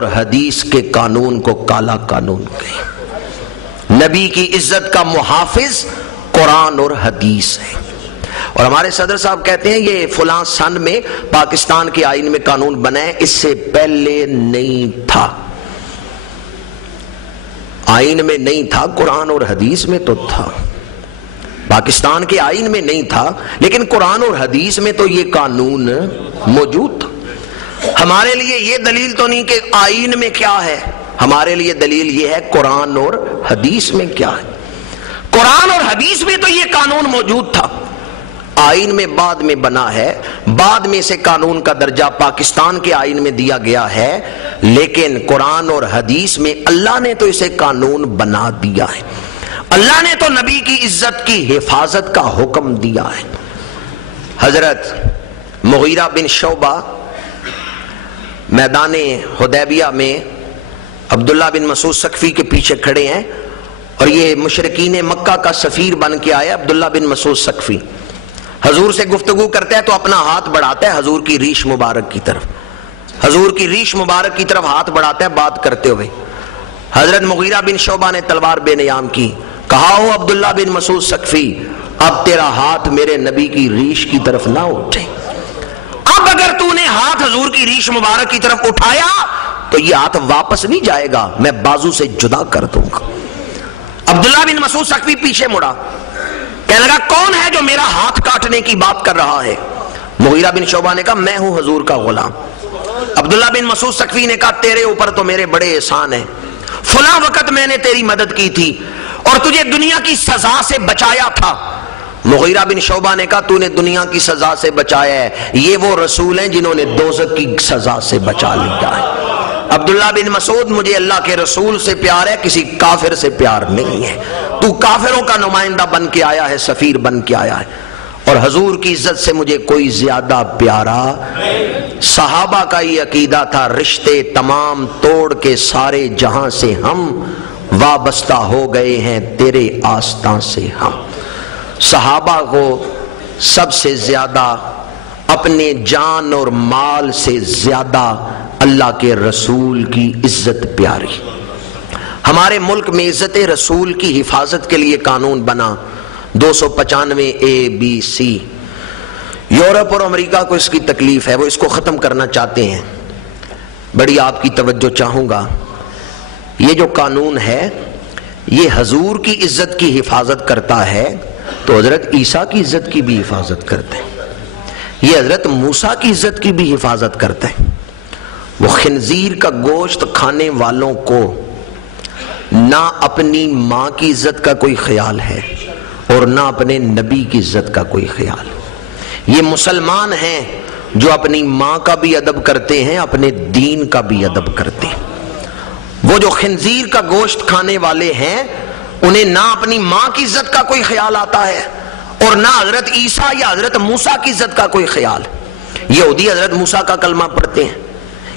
حدیث کے قانون کو کالا قانون کہیں۔ نبی کی عزت کا محافظ قرآن اور حدیث ہے۔ اور ہمارے صدر صاحب کہتے ہیں یہ فلاں سن میں پاکستان کے آئین میں قانون بنا ہے، اس سے پہلے نہیں تھا، آئین میں نہیں تھا، قرآن اور حدیث میں تو تھا۔ پاکستان کے آئین میں نہیں تھا لیکن قرآن اور حدیث میں تو یہ قانون موجود تھا۔ ہمارے لیے یہ دلیل تو نہیں کہ آئین میں کیا ہے، ہمارے لیے دلیل یہ ہے قرآن اور حدیث میں کیا ہے۔ قرآن اور حدیث میں تو یہ قانون موجود تھا، آئین میں بعد میں بنا ہے، بعد میں سے قانون کا درجہ پاکستان کے آئین میں دیا گیا ہے، لیکن قرآن اور حدیث میں اللہ نے تو اسے قانون بنا دیا ہے۔ اللہ نے تو نبی کی عزت کی حفاظت کا حکم دیا ہے۔ حضرت مغیرہ بن شعبہ میدان حدیبیہ میں عبداللہ بن مسعود ثقفی کے پیچھے کھڑے ہیں، اور یہ مشرکین مکہ کا سفیر بن کے آیا عبداللہ بن مسعود ثقفی۔ حضور سے گفتگو کرتا ہے تو اپنا ہاتھ بڑھاتا ہے حضور کی ریش مبارک کی طرف، حضور کی ریش مبارک کی طرف ہاتھ بڑھاتا ہے بات کرتے ہوئے۔ حضرت مغیرہ بن شعبہ نے تلوار بے نیام کی، کہا ہو عبداللہ بن مسعود ثقفی اب تیرا ہاتھ میرے نبی کی ریش کی طرف نہ اٹھے، اب اگر تو نے ہاتھ حضور کی ریش مبارک کی طرف اٹھایا تو یہ ہاتھ واپس نہیں جائے گا، میں بازو سے جدا کر دوں گا۔ عبداللہ بن مسعود ثقفی پیچھے مڑا، کہنے لگا کون ہے جو میرا ہاتھ کاٹنے کی بات کر رہا ہے؟ مغیرہ بن شعبہ نے کہا میں ہوں حضور کا غلام۔ عبداللہ بن مسعود ثقفی نے کہا تیرے اوپر تو میرے بڑے احسان ہیں، فلاں وقت میں نے تیری مدد کی تھی اور تجھے دنیا کی سزا سے بچایا تھا۔ مغیرہ بن شعبہ نے کہا تو نے دنیا کی سزا سے بچایا ہے، یہ وہ رسول ہیں جنہوں نے دوزخ کی سزا سے بچا لیا ہے۔ عبداللہ بن مسعود مجھے اللہ کے رسول سے پیار ہے، کسی کافر سے پیار نہیں ہے، تو کافروں کا نمائندہ بن کے آیا ہے، سفیر بن کے آیا ہے، اور حضور کی عزت سے مجھے کوئی زیادہ پیارا۔ صحابہ کا یہ عقیدہ تھا رشتے تمام توڑ کے سارے جہاں سے ہم وابستہ ہو گئے ہیں تیرے آستاں سے ہم۔ صحابہ کو سب سے زیادہ اپنے جان اور مال سے زیادہ اللہ کے رسول کی عزت پیاری۔ ہمارے ملک میں عزت رسول کی حفاظت کے لیے قانون بنا 295 ABC۔ یورپ اور امریکہ کو اس کی تکلیف ہے، وہ اس کو ختم کرنا چاہتے ہیں۔ بڑی آپ کی توجہ چاہوں گا، یہ جو قانون ہے یہ حضور کی عزت کی حفاظت کرتا ہے تو حضرت عیسیٰ کی عزت کی بھی حفاظت کرتے ہیں، یہ حضرت موسیٰ کی عزت کی بھی حفاظت کرتے ہیں۔ وہ خنزیر کا گوشت کھانے والوں کو نہ اپنی ماں کی عزت کا کوئی خیال ہے اور نہ اپنے نبی کی عزت کا کوئی خیال۔ یہ مسلمان ہیں جو اپنی ماں کا بھی ادب کرتے ہیں، اپنے دین کا بھی ادب کرتے ہیں۔ وہ جو خنزیر کا گوشت کھانے والے ہیں انہیں نہ اپنی ماں کی عزت کا کوئی خیال آتا ہے اور نہ حضرت عیسیٰ یا حضرت موسیٰ کی عزت کا کوئی خیال۔ یہودی حضرت موسیٰ کا کلمہ پڑھتے ہیں،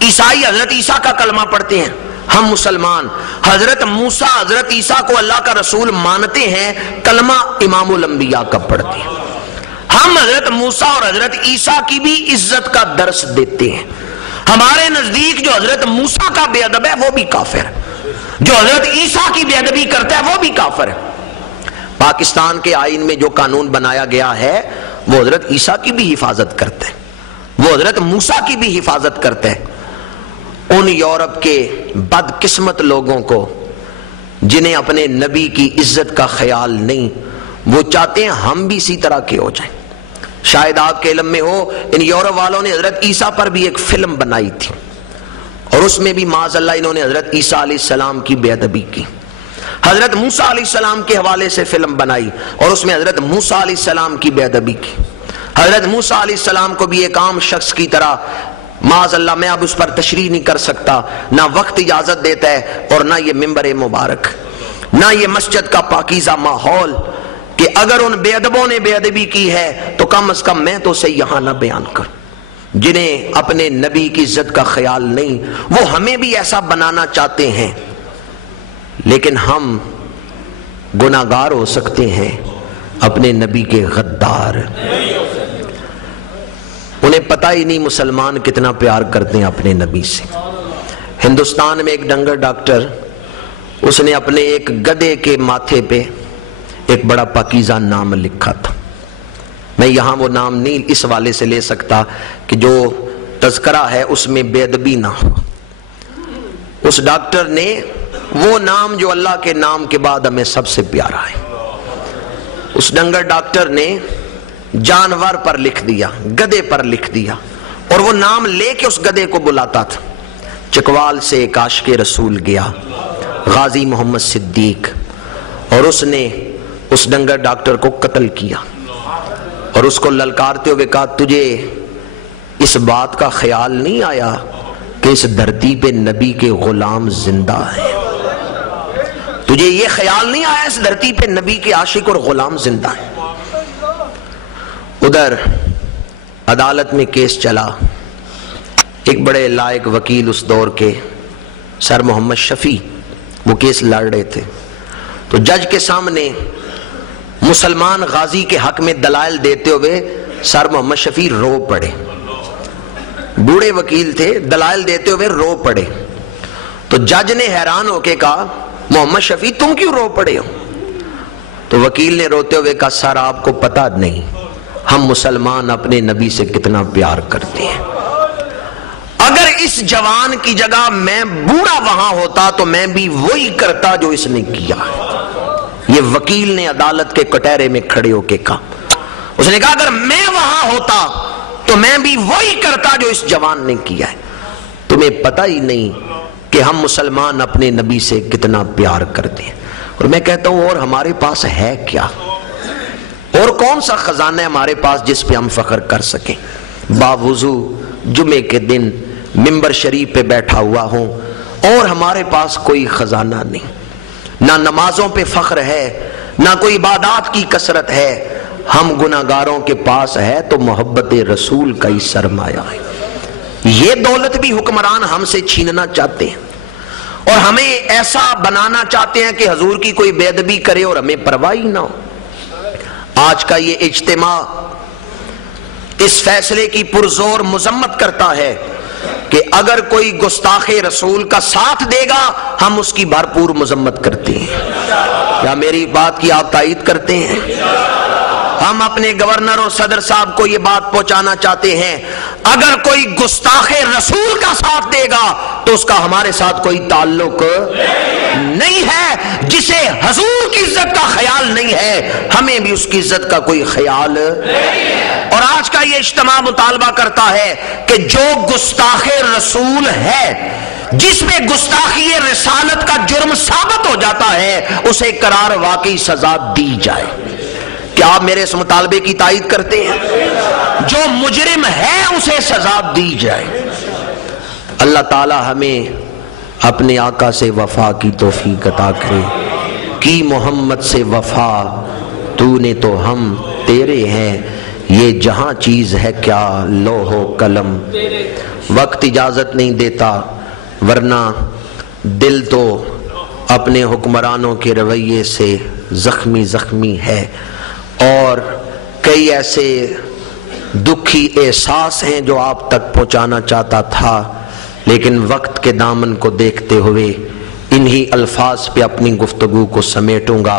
عیسائی حضرت عیسیٰ کا کلمہ پڑھتے ہیں، ہم مسلمان حضرت موسیٰ حضرت عیسیٰ کو اللہ کا رسول مانتے ہیں، کلمہ امام الانبیاء کا پڑھتے ہیں۔ ہم حضرت موسیٰ اور حضرت عیسیٰ کی بھی عزت کا درس دیتے ہیں۔ ہمارے نزدیک جو حضرت موسیٰ کا بے ادب ہے وہ بھی کافر ہے، جو حضرت عیسیٰ کی بے ادبی کرتا ہے وہ بھی کافر ہے۔ پاکستان کے آئین میں جو قانون بنایا گیا ہے وہ حضرت عیسیٰ کی بھی حفاظت کرتا ہے، وہ حضرت موسیٰ کی بھی حفاظت کرتا ہے۔ ان یورپ کے بدقسمت لوگوں کو جنہیں اپنے نبی کی عزت کا خیال نہیں، وہ چاہتے ہیں ہم بھی اسی طرح کے ہو جائیں۔ شاید آپ کے علم میں ہو ان یورپ والوں نے حضرت عیسیٰ پر بھی ایک فلم بنائی تھی اور اس میں بھی معاذ اللہ انہوں نے حضرت عیسیٰ علیہ السلام کی بے ادبی کی۔ حضرت موسیٰ علیہ السلام کے حوالے سے فلم بنائی اور اس میں حضرت موسیٰ علیہ السلام کی بے ادبی کی۔ حضرت موسیٰ علیہ السلام کو بھی ایک عام شخص کی طرح، معاذ اللہ میں اب اس پر تشریح نہیں کر سکتا، نہ وقت اجازت دیتا ہے اور نہ یہ ممبر مبارک، نہ یہ مسجد کا پاکیزہ ماحول کہ اگر ان بے ادبوں نے بے ادبی کی ہے تو کم از کم میں تو اسے یہاں نہ بیان کروں۔ جنہیں اپنے نبی کی عزت کا خیال نہیں وہ ہمیں بھی ایسا بنانا چاہتے ہیں، لیکن ہم گناہگار ہو سکتے ہیں، اپنے نبی کے غدار۔ انہیں پتہ ہی نہیں مسلمان کتنا پیار کرتے ہیں اپنے نبی سے۔ ہندوستان میں ایک ڈنگر ڈاکٹر، اس نے اپنے ایک گدھے کے ماتھے پہ ایک بڑا پاکیزہ نام لکھا تھا. میں یہاں وہ نام نہیں اس والے سے لے سکتا کہ جو تذکرہ ہے اس میں بے ادبی نہ ہو. اس ڈاکٹر نے وہ نام جو اللہ کے نام کے بعد ہمیں سب سے پیارا ہے، اس ڈنگر ڈاکٹر نے جانور پر لکھ دیا، گدھے پر لکھ دیا، اور وہ نام لے کے اس گدھے کو بلاتا تھا. چکوال سے ایک عاشق رسول گیا، غازی محمد صدیق، اور اس نے اس ڈنگر ڈاکٹر کو قتل کیا اور اس کو للکارتے ہوئے کہا تجھے اس بات کا خیال نہیں آیا کہ اس دھرتی پہ نبی کے غلام زندہ ہیں؟ تجھے یہ خیال نہیں آیا اس دھرتی پہ نبی کے عاشق اور غلام زندہ ہیں؟ ادھر عدالت میں کیس چلا. ایک بڑے لائق وکیل اس دور کے سر محمد شفیع وہ کیس لڑ رہے تھے. تو جج کے سامنے مسلمان غازی کے حق میں دلائل دیتے ہوئے سر محمد شفیع رو پڑے. بوڑھے وکیل تھے، دلائل دیتے ہوئے رو پڑے. تو جج نے حیران ہو کے کہا محمد شفیع تم کیوں رو پڑے ہو؟ تو وکیل نے روتے ہوئے کہا سر آپ کو پتہ نہیں ہم مسلمان اپنے نبی سے کتنا پیار کرتے ہیں. اگر اس جوان کی جگہ میں بوڑھا وہاں ہوتا تو میں بھی وہی کرتا جو اس نے کیا. یہ وکیل نے عدالت کے کٹہرے میں کھڑے ہو کے کہا. اس نے کہا اگر میں وہاں ہوتا تو میں بھی وہی کرتا جو اس جوان نے کیا ہے. تمہیں پتہ ہی نہیں کہ ہم مسلمان اپنے نبی سے کتنا پیار کرتے ہیں. اور میں کہتا ہوں اور ہمارے پاس ہے کیا؟ اور کون سا خزانہ ہے ہمارے پاس جس پہ ہم فخر کر سکیں؟ باوضو جمعے کے دن ممبر شریف پہ بیٹھا ہوا ہوں اور ہمارے پاس کوئی خزانہ نہیں. نہ نمازوں پہ فخر ہے، نہ کوئی عبادات کی کثرت ہے. ہم گناہگاروں کے پاس ہے تو محبت رسول کا ہی سرمایہ ہے. یہ دولت بھی حکمران ہم سے چھیننا چاہتے ہیں اور ہمیں ایسا بنانا چاہتے ہیں کہ حضور کی کوئی بے ادبی کرے اور ہمیں پرواہ ہی نہ ہو. آج کا یہ اجتماع اس فیصلے کی پرزور مذمت کرتا ہے کہ اگر کوئی گستاخ رسول کا ساتھ دے گا ہم اس کی بھرپور مذمت کرتے ہیں. کیا میری بات کی آپ تائید کرتے ہیں؟ ہم اپنے گورنر اور صدر صاحب کو یہ بات پہنچانا چاہتے ہیں اگر کوئی گستاخ رسول کا ساتھ دے گا تو اس کا ہمارے ساتھ کوئی تعلق نہیں ہے. جسے حضور کی عزت کا خیال نہیں ہے ہمیں بھی اس کی عزت کا کوئی خیال نہیں ہے. اور آج کا یہ اجتماع مطالبہ کرتا ہے کہ جو گستاخ رسول ہے، جس میں گستاخی رسالت کا جرم ثابت ہو جاتا ہے، اسے قرار واقعی سزا دی جائے. کیا آپ میرے اس مطالبے کی تائید کرتے ہیں؟ جو مجرم ہے اسے سزا دی جائے. اللہ تعالی ہمیں اپنے آقا سے وفا کی توفیق عطا کرے. کی محمد سے وفا تو نے تو ہم تیرے ہیں، یہ جہاں چیز ہے کیا لوح و قلم. وقت اجازت نہیں دیتا ورنہ دل تو اپنے حکمرانوں کے رویے سے زخمی ہے اور کئی ایسے دکھی احساس ہیں جو آپ تک پہنچانا چاہتا تھا، لیکن وقت کے دامن کو دیکھتے ہوئے انہی الفاظ پہ اپنی گفتگو کو سمیٹوں گا.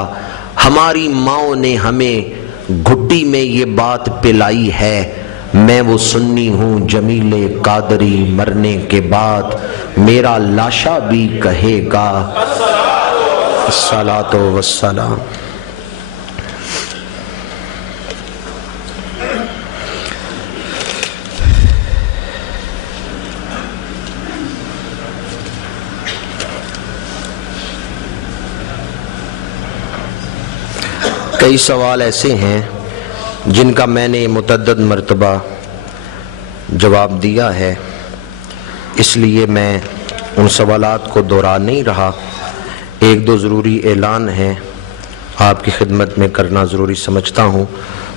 ہماری ماؤں نے ہمیں گھٹی میں یہ بات پلائی ہے، میں وہ سنی ہوں جمیل قادری مرنے کے بعد میرا لاشا بھی کہے گا الصلاۃ والسلام. کئی سوال ایسے ہیں جن کا میں نے متعدد مرتبہ جواب دیا ہے، اس لیے میں ان سوالات کو دہرا نہیں رہا. ایک دو ضروری اعلان ہیں آپ کی خدمت میں کرنا ضروری سمجھتا ہوں.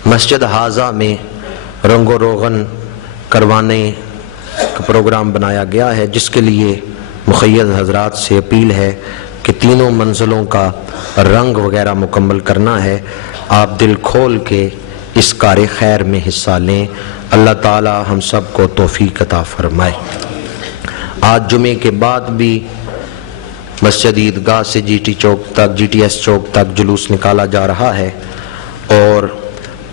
مسجد حاضہ میں رنگ و روغن کروانے کا پروگرام بنایا گیا ہے، جس کے لیے مخیّز حضرات سے اپیل ہے کہ تینوں منزلوں کا رنگ وغیرہ مکمل کرنا ہے. آپ دل کھول کے اس کار خیر میں حصہ لیں. اللہ تعالی ہم سب کو توفیق عطا فرمائے. آج جمعے کے بعد بھی مسجد عیدگاہ سے جی ٹی ایس چوک تک جلوس نکالا جا رہا ہے، اور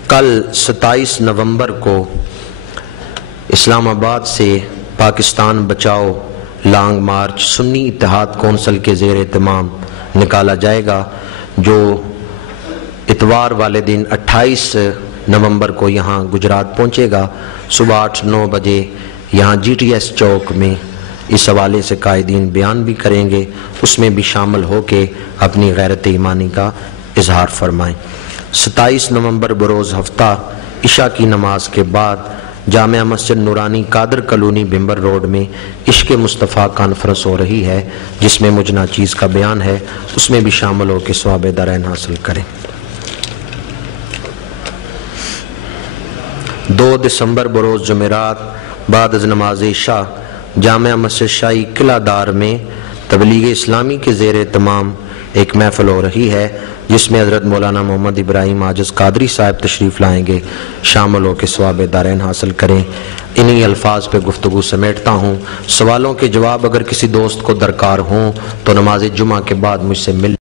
کل 27 نومبر کو اسلام آباد سے پاکستان بچاؤ لانگ مارچ سنی اتحاد کونسل کے زیر اہتمام نکالا جائے گا، جو اتوار والے دن 28 نومبر کو یہاں گجرات پہنچے گا۔ صبح 8-9 بجے یہاں جی ٹی ایس چوک میں اس حوالے سے قائدین بیان بھی کریں گے، اس میں بھی شامل ہو کے اپنی غیرت ایمانی کا اظہار فرمائیں۔ 27 نومبر بروز ہفتہ عشاء کی نماز کے بعد جامعہ مسجد نورانی قادر کالونی بھمبر روڈ میں عشق مصطفیٰ کانفرنس ہو رہی ہے، جس میں مجھ ناچیز کا بیان ہے، اس میں بھی شامل ہو کے ثواب دارین حاصل کریں۔ 2 دسمبر بروز جمعرات بعد از نماز عشاء جامعہ مسجد شاہی قلعہ دار میں تبلیغ اسلامی کے زیر اہتمام ایک محفل ہو رہی ہے، جس میں حضرت مولانا محمد ابراہیم عاجز قادری صاحب تشریف لائیں گے، شامل ہو کے ثواب دارین حاصل کریں۔ انہی الفاظ پہ گفتگو سمیٹتا ہوں۔ سوالوں کے جواب اگر کسی دوست کو درکار ہوں تو نماز جمعہ کے بعد مجھ سے مل